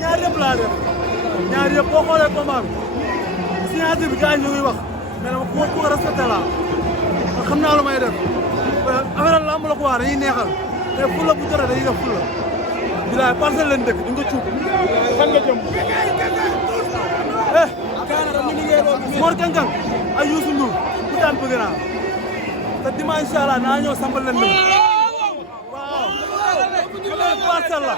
ñaar yëpp laa def ñaar yëpp boo xoolee combat bi signature bi gars yi ñu ngi wax mais dama ku ko respecté laa man xam naa lu may def affaire lamb la ko wax dañuy neexal te fulla bu jotee dañuy def fulla bilaay parcelle leen dëkk di nga cuub fan nga jëm Mor Kang Kang ay Youssou Ndour ku daan bëgg naa te dimanche incha allah naa ñëw sambal leen waaw parcelle la